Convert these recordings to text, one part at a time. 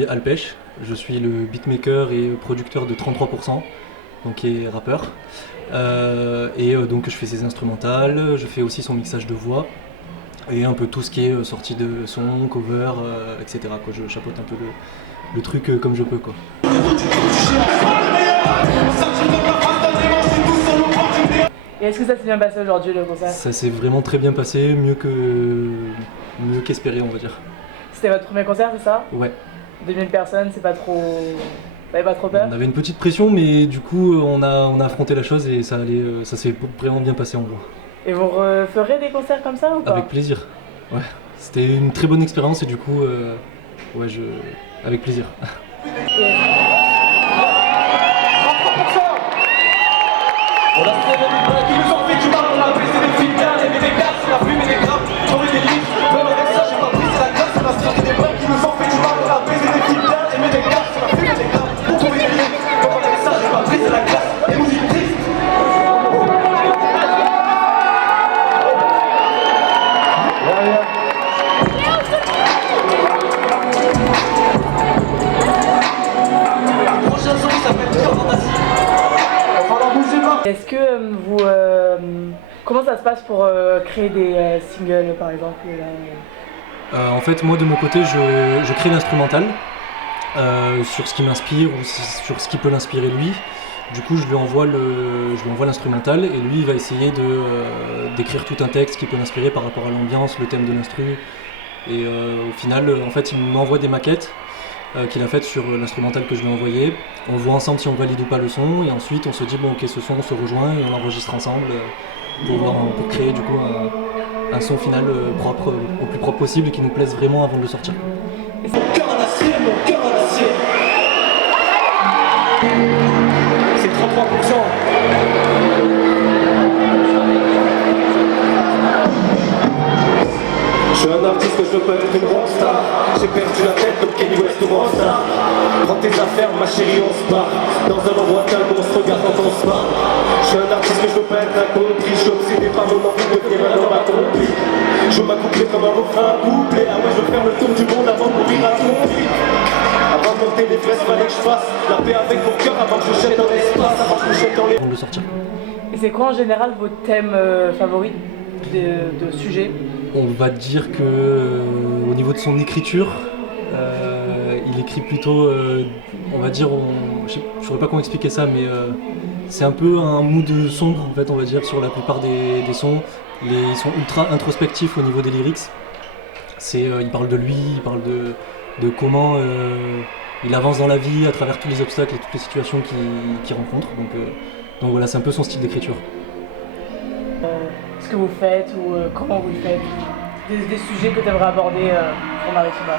suis Alpech, je suis le beatmaker et producteur de 33%, donc qui est rappeur. Donc je fais ses instrumentales, je fais aussi son mixage de voix et un peu tout ce qui est sortie de son, cover, etc. Quoi. Je chapeaute un peu le truc comme je peux. Quoi. Et est-ce que ça s'est bien passé aujourd'hui le concert? Ça s'est vraiment très bien passé, mieux qu'espéré on va dire. C'était votre premier concert, c'est ça? Ouais. 2000 personnes, c'est pas trop... Vous avez pas trop peur? On avait une petite pression mais du coup on a affronté la chose et ça s'est vraiment bien passé en gros. Et vous referez des concerts comme ça ou pas? Avec plaisir, ouais. C'était une très bonne expérience et du coup, avec plaisir. On a fait qui nous ont fait du mal, on a baissé des films, les mis des gaz, on a fumé des grappes, trouvé des livres, même avec ça j'ai pas brisé la glace, on a sorti des mecs qui nous ont fait du mal, on a baissé des films, les mis des gaz, on a fumé des grappes, trouvé des livres, même avec ça j'ai pas brisé la glace, et nous y triste. Le prochain son il s'appelle Pure Fantasy. Est-ce que vous... comment ça se passe pour créer des singles par exemple En fait, moi de mon côté, je crée l'instrumental sur ce qui m'inspire ou sur ce qui peut l'inspirer lui. Du coup, je lui envoie l'instrumental et lui il va essayer d'écrire tout un texte qui peut l'inspirer par rapport à l'ambiance, le thème de l'instru. Et au final, en fait, il m'envoie des maquettes qu'il a faites sur l'instrumental que je lui ai envoyé. On voit ensemble si on valide ou pas le son et ensuite on se dit bon ok ce son on se rejoint et on l'enregistre ensemble pour créer du coup un son final propre, au plus propre possible et qui nous plaise vraiment avant de le sortir. Mon cœur en acier, mon cœur en acier. C'est 33%. Je suis un artiste que je veux pas être une rockstar. J'ai perdu la tête comme Kenny West ou Rockstar. Prends tes affaires ma chérie on se barre. Dans un endroit calme on se regarde quand on se parle. Je suis un artiste que je veux pas être incompris. Je suis obsédé par mon envie de devenir un homme accompli. Je veux m'accoupler comme un refrain couplet. Ah ouais je veux faire le tour du monde avant de mourir à ton prix. Avant de monter les fraises fallait que je fasse la paix avec mon cœur avant que je jette dans l'espace. Avant que je jette dans les... Avant de le sortir. Et c'est quoi en général vos thèmes favoris de sujets? On va dire que au niveau de son écriture, il écrit plutôt, on va dire, je ne saurais pas comment expliquer ça, mais c'est un peu un mood sombre en fait, on va dire, sur la plupart des sons. Ils sont ultra introspectifs au niveau des lyrics. Il parle de lui, il parle de comment il avance dans la vie à travers tous les obstacles et toutes les situations qu'il rencontre. Donc voilà, c'est un peu son style d'écriture. Ce que vous faites ou comment vous le faites? Des sujets que tu aimerais aborder pour Maritima?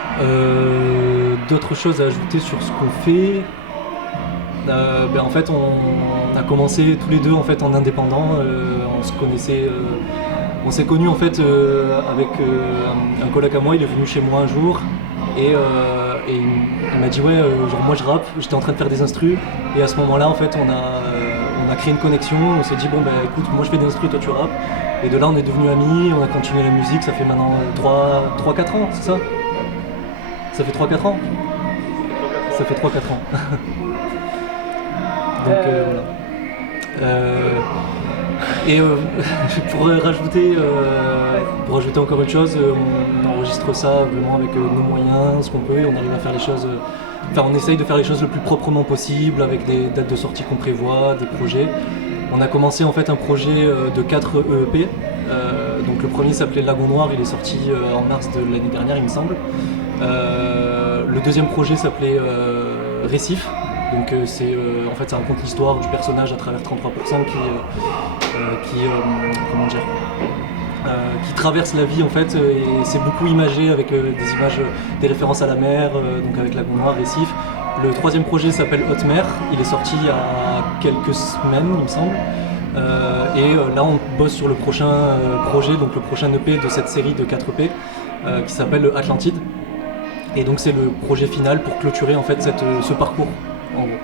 D'autres choses à ajouter sur ce qu'on fait. En fait, on a commencé tous les deux en fait en indépendant. On se connaissait, on s'est connus en fait avec un collègue à moi. Il est venu chez moi un jour et il m'a dit ouais, genre moi je rappe. J'étais en train de faire des instrus et à ce moment-là en fait on a créé une connexion. On s'est dit bon bah écoute, moi je fais des instrus, toi tu rappes. Et de là on est devenus amis. On a continué la musique. Ça fait maintenant 3-4 ans, c'est ça? Ça fait 3-4 ans. Ça fait 3-4 ans. Donc voilà. Pour rajouter encore une chose, on enregistre ça vraiment avec nos moyens, ce qu'on peut, et on arrive à faire les choses. Enfin, on essaye de faire les choses le plus proprement possible, avec des dates de sortie qu'on prévoit, des projets. On a commencé en fait un projet de 4 EEP. Donc le premier s'appelait Lagon Noir, il est sorti en mars de l'année dernière, il me semble. Le deuxième projet s'appelait Récif. Donc en fait ça raconte l'histoire du personnage à travers 33% qui traverse la vie en fait et c'est beaucoup imagé avec des images, des références à la mer, donc avec Lagon Noir, Récif. Le troisième projet s'appelle Haute Mer, il est sorti il y a quelques semaines il me semble. Là on bosse sur le prochain projet, donc le prochain EP de cette série de 4 EP qui s'appelle Atlantide. Et donc c'est le projet final pour clôturer en fait ce parcours en gros.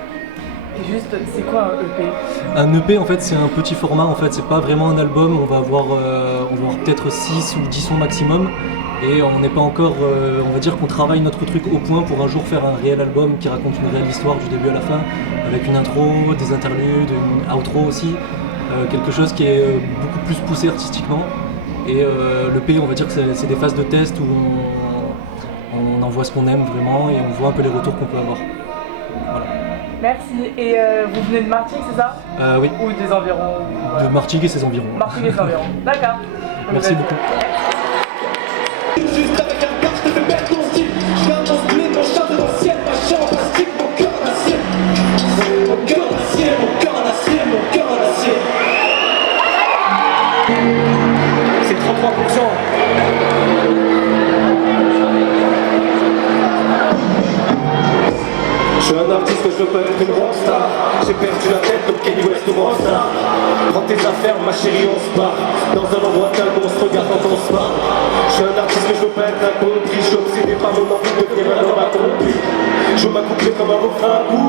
Et juste, c'est quoi un EP? Un EP en fait c'est un petit format en fait, c'est pas vraiment un album, on va avoir peut-être 6 ou 10 sons maximum. Et on n'est pas encore, on va dire qu'on travaille notre truc au point pour un jour faire un réel album qui raconte une réelle histoire du début à la fin, avec une intro, des interludes, une outro aussi, quelque chose qui est beaucoup plus poussé artistiquement. Et l'EP, on va dire que c'est des phases de test où on envoie ce qu'on aime vraiment et on voit un peu les retours qu'on peut avoir. Voilà. Merci. Et vous venez de Martigues, c'est ça? Oui. Ou des environs? De Martigues et ses environs. Martigues et ses environs. D'accord. Merci beaucoup. Juste avec un bar, je te fais perdre ton style. Je viens de mon split, mon char de l'ancienne, ma chair en plastique, mon cœur en acier. Mon cœur en acier, mon cœur en acier, mon cœur en acier. C'est 33%. Je suis un artiste, je veux pas être une rockstar. J'ai perdu la tête comme Kenny West ou Rockstar. Prends tes affaires, ma chérie, on se part. Dans un endroit calme, on se regarde quand on se parle. Je suis un artiste, mais je veux pas être incompris. Je suis obsédé par mon envie de devenir un homme accompli. Je veux m'accoupler comme un refrain à bout.